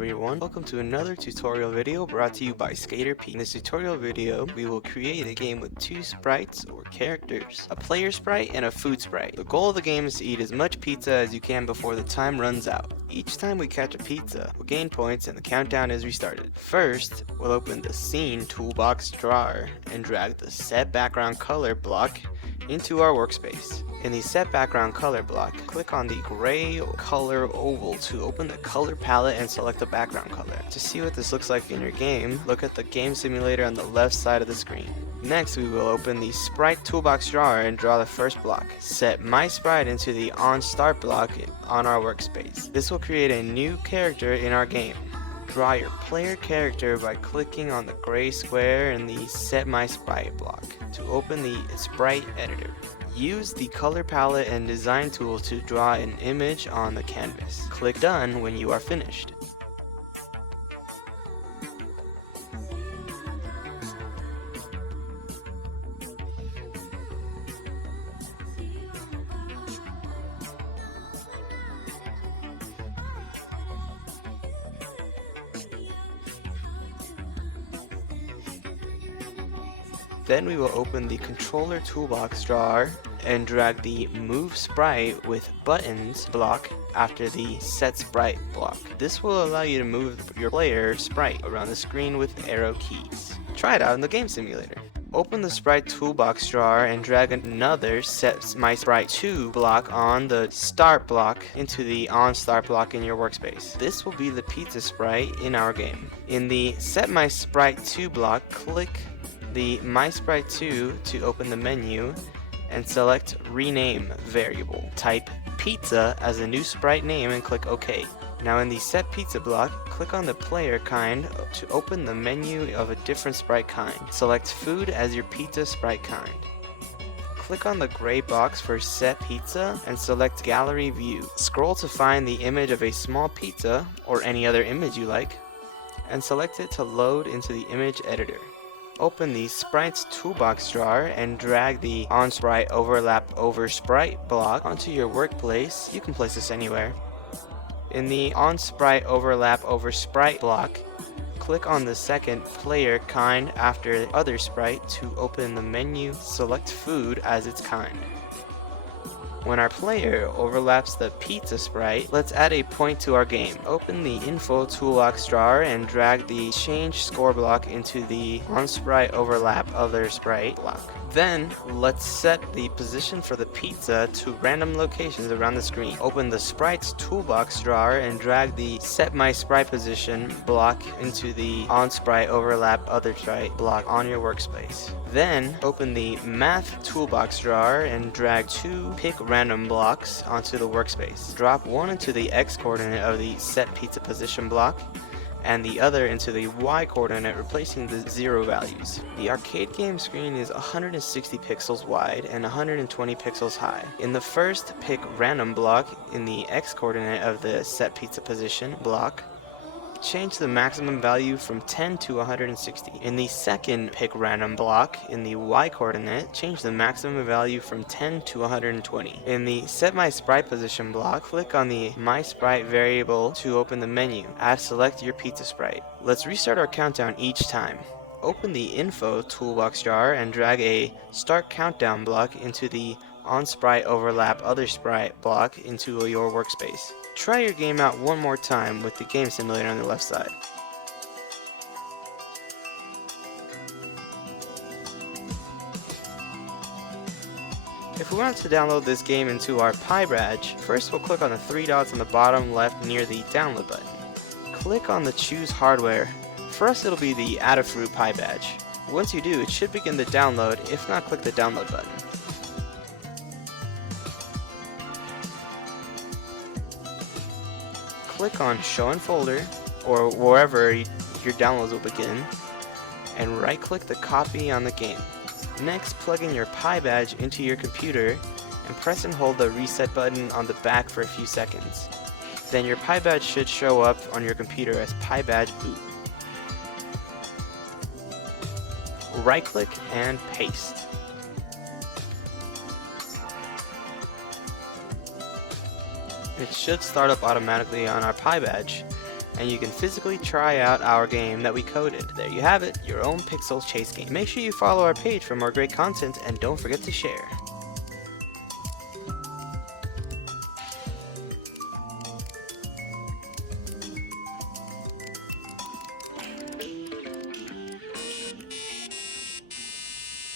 everyone, welcome to another tutorial video brought to you by Skater-P. In this tutorial video, we will create a game with two sprites or characters, a player sprite and a food sprite. The goal of the game is to eat as much pizza as you can before the time runs out. Each time we catch a pizza, we'll gain points and the countdown is restarted. First, we'll open the Scene toolbox drawer and drag the Set Background Color block into our workspace. In the Set Background Color block, click on the gray color oval to open the color palette and select the background color. To see what this looks like in your game, look at the game simulator on the left side of the screen. Next, we will open the Sprite toolbox drawer and draw the first block. Set My Sprite into the On Start block on our workspace. This will create a new character in our game. Draw your player character by clicking on the gray square in the Set My Sprite block to open the Sprite editor. Use the color palette and design tool to draw an image on the canvas. Click Done when you are finished. Then we will open the Controller Toolbox drawer and drag the Move Sprite with Buttons block after the Set Sprite block. This will allow you to move your player sprite around the screen with arrow keys. Try it out in the game simulator. Open the Sprite Toolbox drawer and drag another Set My Sprite 2 block on the Start block into the On Start block in your workspace. This will be the pizza sprite in our game. In the Set My Sprite 2 block, click the My Sprite 2 to open the menu and select Rename variable. Type Pizza as a new sprite name and click OK. Now in the Set Pizza block, click on the player kind to open the menu of a different sprite kind. Select Food as your pizza sprite kind. Click on the gray box for Set Pizza and select Gallery View. Scroll to find the image of a small pizza or any other image you like and select it to load into the image editor. Open the Sprites Toolbox drawer and drag the On Sprite Overlap Over Sprite block onto your workplace. You can place this anywhere. In the On Sprite Overlap Over Sprite block, click on the second player kind after Other Sprite to open the menu. Select Food as its kind. When our player overlaps the pizza sprite, let's add a point to our game. Open the Info Toolbox drawer and drag the Change Score block into the On Sprite Overlap Other Sprite block. Then, let's set the position for the pizza to random locations around the screen. Open the Sprites Toolbox drawer and drag the Set My Sprite Position block into the On Sprite Overlap Other Sprite block on your workspace. Then, open the Math Toolbox drawer and drag two Pick Random blocks onto the workspace. Drop one into the X coordinate of the Set Pizza Position block and the other into the Y coordinate, replacing the 0 values. The arcade game screen is 160 pixels wide and 120 pixels high. In the first Pick Random block in the X coordinate of the Set Pizza Position block, change the maximum value from 10 to 160. In the second Pick Random block in the Y coordinate, change the maximum value from 10 to 120. In the Set My Sprite Position block, click on the My Sprite variable to open the menu. Select your pizza sprite. Let's restart our countdown each time. Open the Info Toolbox drawer and drag a Start Countdown block into the On Sprite Overlap Other Sprite block into your workspace. Try your game out one more time with the game simulator on the left side. If we want to download this game into our PyBadge, first we'll click on the three dots on the bottom left near the download button. Click on the Choose Hardware. For us it'll be the Adafruit PyBadge. Once you do, it should begin the download. If not, click the download button. Click on Show in Folder, or wherever your downloads will begin, and right-click the copy on the game. Next, plug in your PyBadge into your computer and press and hold the reset button on the back for a few seconds. Then your PyBadge should show up on your computer as PyBadge boot. Right-click and paste. It should start up automatically on our PyBadge, and you can physically try out our game that we coded. There you have it, your own pixel chase game. Make sure you follow our page for more great content, and don't forget to share.